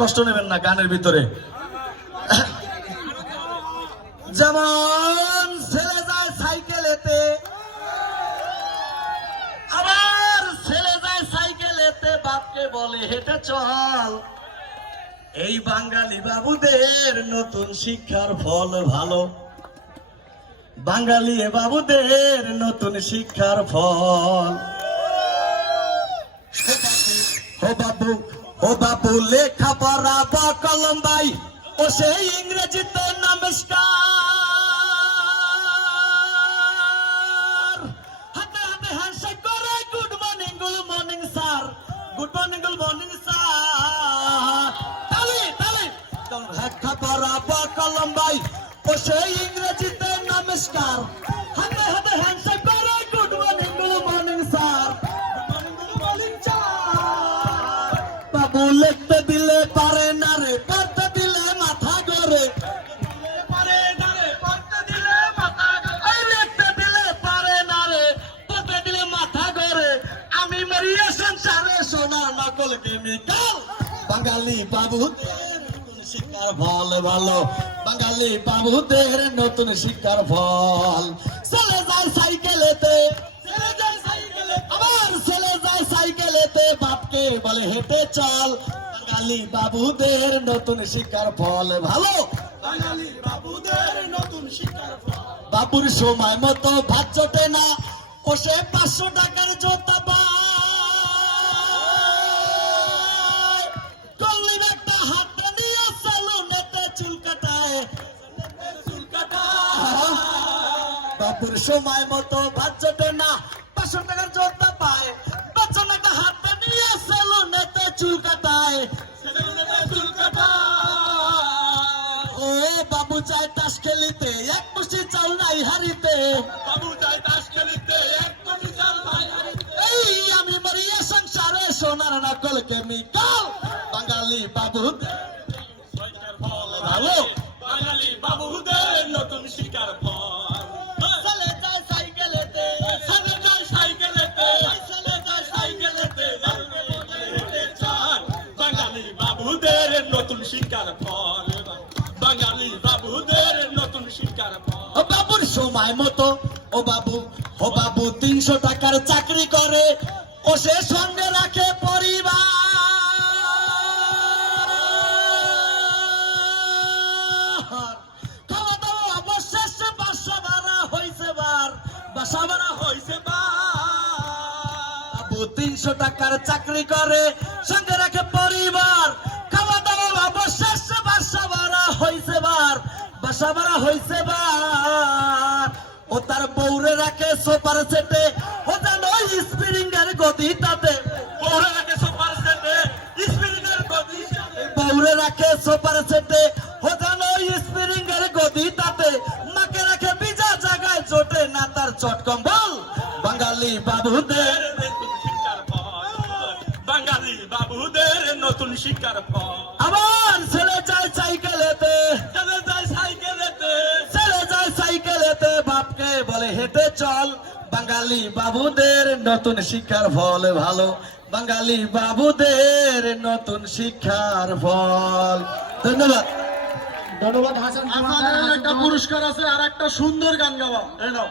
কষ্ট নেবেন না গানের ভিতরে। যেমন ছেলে যায় সাইকেলেতে, আবার ছেলে যায় সাইকেলেতে বাপকে বলে, হেঁটে চল। এই বাঙালি বাবুদের নতুন শিক্ষার ফল ভালো। বাঙালি বাবুদের নতুন শিক্ষার ফল। ও বাবু ও বাবু লেখা পড়া বা কলম ভাই ও সেই ইংরেজিতে নমস্কার। হাতে হাতে হ্যান্ডশেক করে good morning good morning sir good morning good morning sir তালি তালি লেখা পড়া বা কলম ভাই ও সেই ইংরেজিতে নমস্কার। বাবু লিখতে দিলে পারে না রে পড়তে দিলে মাথা গড়ে। পারে না রে পড়তে দিলে মাথা গড়ে এই দিলে পারে না রে দিলে মাথা গড়ে। আমি মরিয়ে সংসারে সোনার নকল কেমিক্যাল বাঙালি নতুন শিক্ষার ফল ভালো। বাঙালি বাবুদের নতুন শিক্ষার ফল। চলে যায় সাইকেলেতে। বাপকে বলে হেঁটে চল। বাঙালি বাবুদের নতুন শিক্ষার ফল। ভালো? বাঙালি বাবুদের নতুন শিক্ষার ফল। বাবুর সময় মতো ভাত জোটে না সে পাঁচশো টাকার জোতা বাবুর সময় মতো ভাত জোটে না চায় তাস খেলিতে এক মুষ্টি চাল নাই হারিতে বাবু চায় তাস খেলিতে এক মুষ্টি চাল নাই হারিতে এই আমি মরিয়া সংসারে সোনার নকল কেমিক্যাল বাঙালি বাবু সময় মতো ও বাবু ও বাবু, তিনশো টাকার চাকরি করে ও সে সঙ্গে রাখে পরিবার। তিনশো টাকার চাকরি করে, সঙ্গে রাখে পরিবার। বাসা ভাড়া হয়েছে বার ও তার বউরে রাখে সোপার সেটে। ও জানো স্প্রিং এর গদিটাতে। ওরে লাগে সুপার সেটে স্পিরিটের গতি বউরে রাখে সোপার সেটে, ও জানো স্প্রিং এর গদিটাতে। মাকে রাখে বিজা জায়গায় চোটে না তার চটকম্বল বাঙালি বাবুদের বাঙালি বাবুদের নতুন শিকার ফল হেঁটে চল বাঙালি বাবুদের নতুন শিক্ষার ফল ভালো। বাঙালি বাবুদের নতুন শিক্ষার ফল। ধন্যবাদ। ধন্যবাদ হাসান আমাদের একটা পুরস্কার আছে আর একটা সুন্দর গান গাওয়া। এই নাও।